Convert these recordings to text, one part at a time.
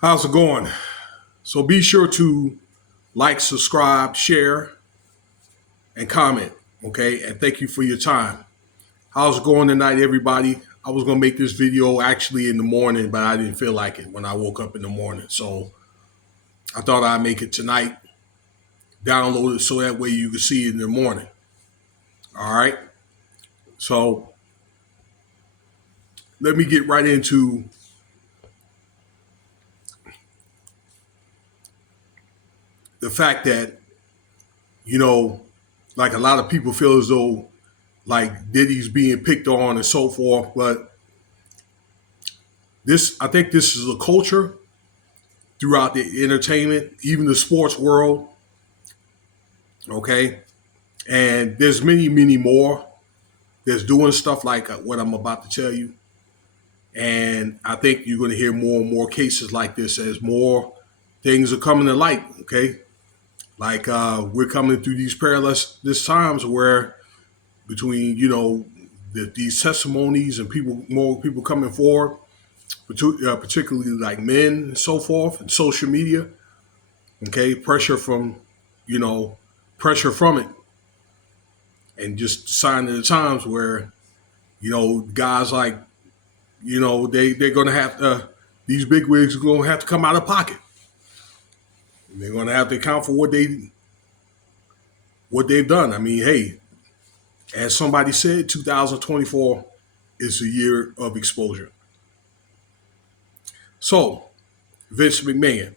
How's it going? So be sure to like, subscribe, share, and comment. Okay. And thank you for your time. How's it going tonight, everybody? I was going to make this video actually in the morning, but I didn't feel like it when I woke up in the morning. So I thought I'd make it tonight, download it so that way you can see it in the morning. All right. So let me get right into the fact that, you know, like a lot of people feel as though like Diddy's being picked on and so forth, but I think this is a culture throughout the entertainment, even the sports world. Okay, and there's many more that's doing stuff like what I'm about to tell you, and I think you're going to hear more and more cases like this as more things are coming to light. Okay, like we're coming through these perilous this times where between these testimonies and more people coming forward, particularly like men and so forth, and social media. Okay, you know, pressure from it, and just sign of the times where guys like they're gonna have to these big wigs are gonna have to come out of pocket. And they're gonna have to account for what they've done. I mean, hey, as somebody said, 2024 is a year of exposure. So Vince McMahon,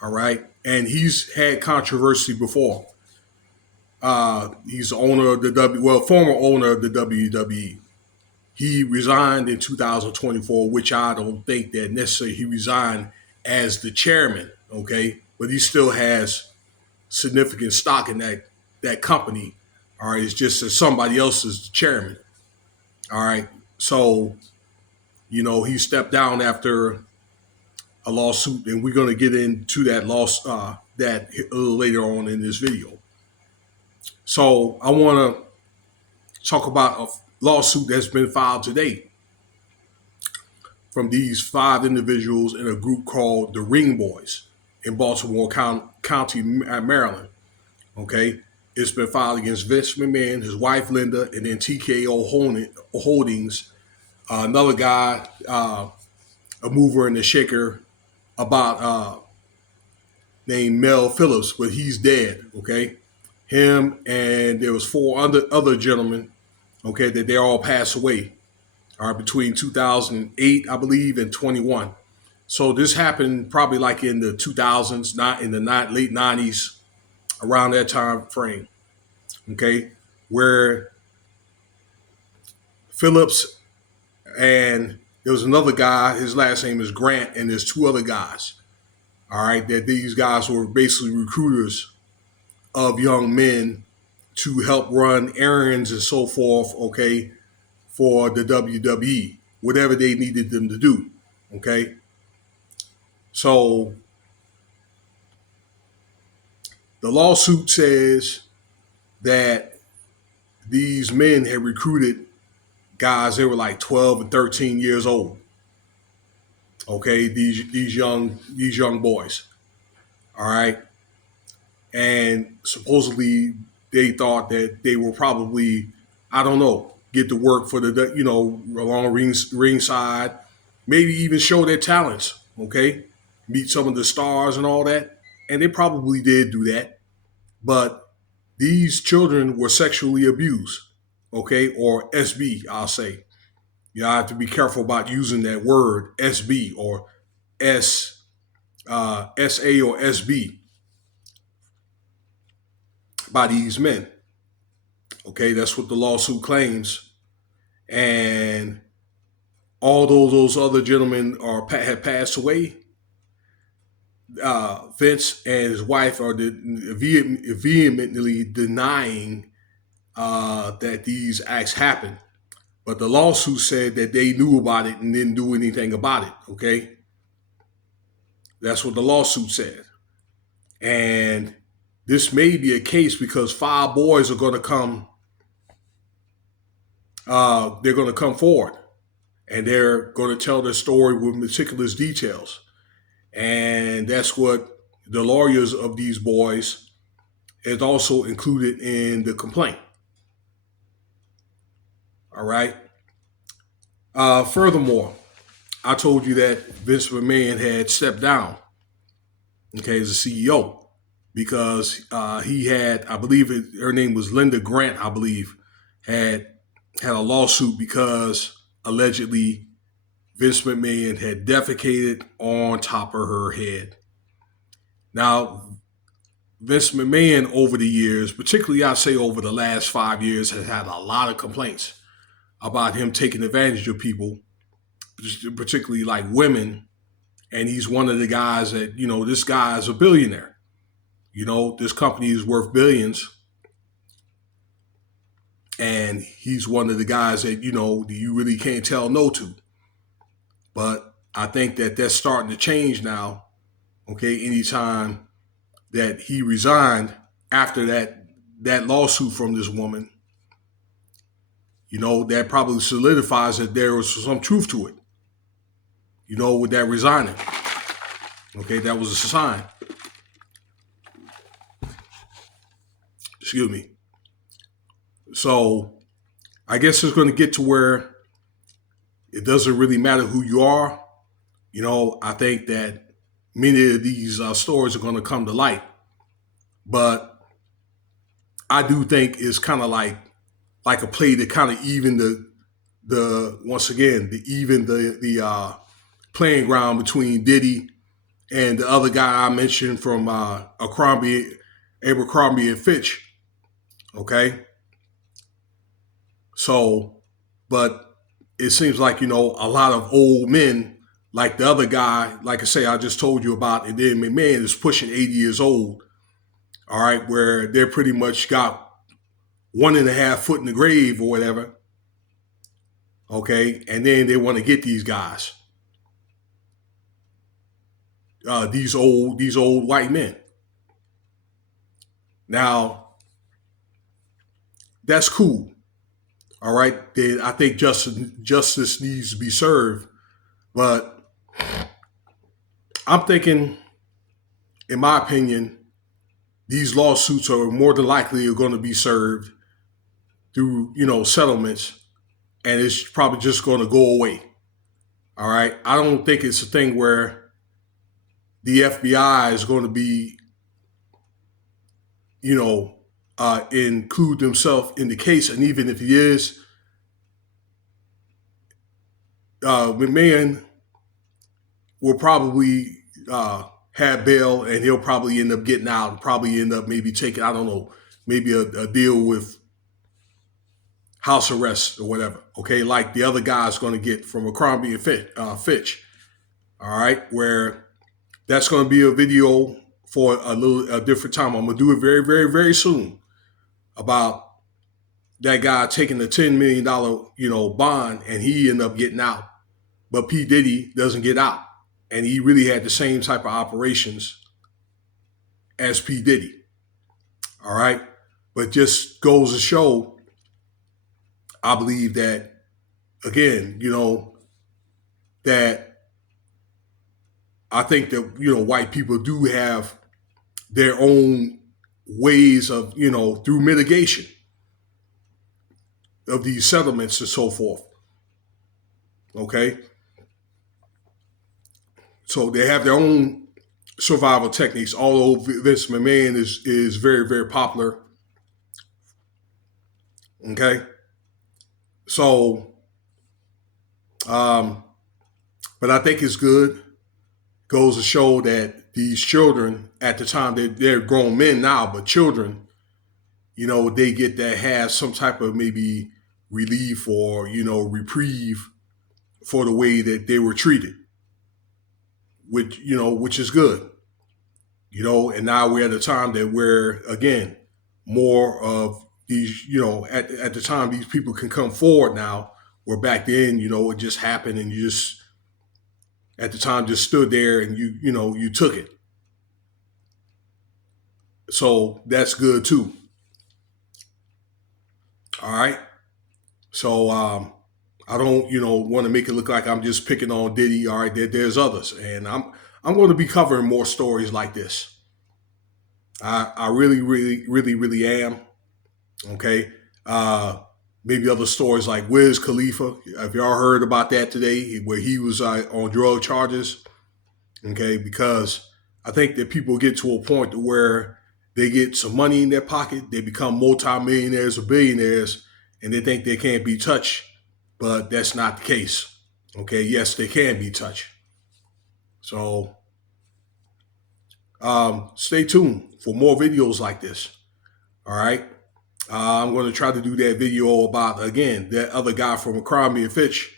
all right, and he's had controversy before. He's the owner of former owner of the WWE. He resigned in 2024, which I don't think that necessarily he resigned as the chairman, okay? But he still has significant stock in that company. All right, it's just that somebody else is the chairman. All right, so he stepped down after a lawsuit, and we're going to get into that that a little later on in this video. So I want to talk about a lawsuit that's been filed today from these five individuals in a group called the Ring Boys in Baltimore County, Maryland. Okay, it's been filed against Vince McMahon, his wife Linda, and then TKO Holdings, another guy, a mover and a shaker, about named Mel Phillips, but he's dead. Okay, him and there was four other gentlemen. Okay, that they all passed away. All right, between 2008, I believe, and 21. So this happened probably like in the 2000s, not in the late 90s, around that time frame. Okay, where Phillips and there was another guy, his last name is Grant, and there's two other guys. All right, that these guys were basically recruiters of young men to help run errands and so forth. Okay, for the WWE, whatever they needed them to do. Okay, so the lawsuit says that these men had recruited guys. They were like 12 and 13 years old. Okay, these young boys. All right, and supposedly they thought that they were probably, I don't know, get to work for the along ringside, maybe even show their talents. Okay, meet some of the stars and all that, and they probably did do that. But these children were sexually abused, okay, or SB, I'll say. I have to be careful about using that word SB or SA or SB by these men. Okay, that's what the lawsuit claims. And although those other gentlemen have passed away, Vince and his wife are vehemently denying that these acts happened. But the lawsuit said that they knew about it and didn't do anything about it. Okay, that's what the lawsuit said. And this may be a case because five boys are going to come. They're going to come forward, and they're going to tell their story with meticulous details. And that's what the lawyers of these boys is also included in the complaint. All right. Furthermore, I told you that Vince McMahon had stepped down, okay, as a CEO because he had, I believe her name was Linda Grant, I believe, had a lawsuit because allegedly Vince McMahon had defecated on top of her head. Now, Vince McMahon over the years, particularly I'd say over the last 5 years, has had a lot of complaints about him taking advantage of people, particularly like women. And he's one of the guys that, this guy is a billionaire. This company is worth billions. And he's one of the guys that, you really can't tell no to. But I think that that's starting to change now. Okay, anytime that he resigned after that lawsuit from this woman, that probably solidifies that there was some truth to it. With that resigning. Okay, that was a sign. Excuse me. So I guess it's going to get to where it doesn't really matter who you are. I think that many of these stories are going to come to light. But I do think it's kind of like a play to kind of even the once again, the playing ground between Diddy and the other guy I mentioned from Abercrombie and Fitch. Okay. So, but it seems like, a lot of old men, like the other guy, like I say, I just told you about, and then McMahon is pushing 80 years old. All right. Where they're pretty much got 1.5 foot in the grave or whatever. Okay. And then they want to get these guys. These old white men. Now, that's cool. All right. I think justice needs to be served. But I'm thinking, in my opinion, these lawsuits are more than likely going to be served through, settlements, and it's probably just going to go away. All right. I don't think it's a thing where the FBI is going to be, include themselves in the case. And even if he is, McMahon will probably have bail, and he'll probably end up getting out and probably end up maybe taking, I don't know, maybe a deal with house arrest or whatever. Okay, like the other guy's going to get from Abercrombie and Fitch. All right, where that's going to be a video for a different time. I'm going to do it very, very, very soon about that guy taking the $10 million, bond, and he ended up getting out. But P. Diddy doesn't get out. And he really had the same type of operations as P. Diddy. All right. But just goes to show, I believe that, again, that I think that, white people do have their own ways of, through mitigation of these settlements and so forth. Okay. So they have their own survival techniques, although Vince McMahon is very, very popular. Okay. So, but I think it's good. Goes to show that these children at the time, they're grown men now, but children, they get to have some type of maybe relief or, reprieve for the way that they were treated, which is good. And now we're at a time that where, again, more of these, at the time, these people can come forward now, where back then, it just happened and you just, at the time, just stood there and you took it. So that's good too. All right. So I don't, want to make it look like I'm just picking on Diddy. All right, there's others, and I'm I'm going to be covering more stories like this. I really, really, really, really am. Okay. Maybe other stories like Wiz Khalifa. Have y'all heard about that today, where he was on drug charges? Okay, because I think that people get to a point where they get some money in their pocket, they become multimillionaires or billionaires, and they think they can't be touched, but that's not the case. Okay, yes, they can be touched. So stay tuned for more videos like this. All right. I'm going to try to do that video about, again, that other guy from Cromie and Fitch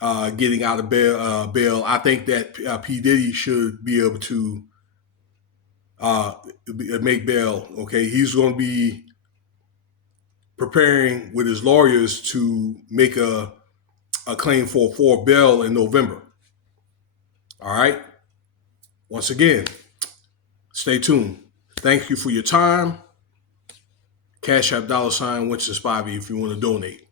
getting out of bail. I think that P. Diddy should be able to make bail. Okay. He's going to be preparing with his lawyers to make a claim for bail in November. All right. Once again, stay tuned. Thank you for your time. Cash App $, Winston Spivey if you want to donate.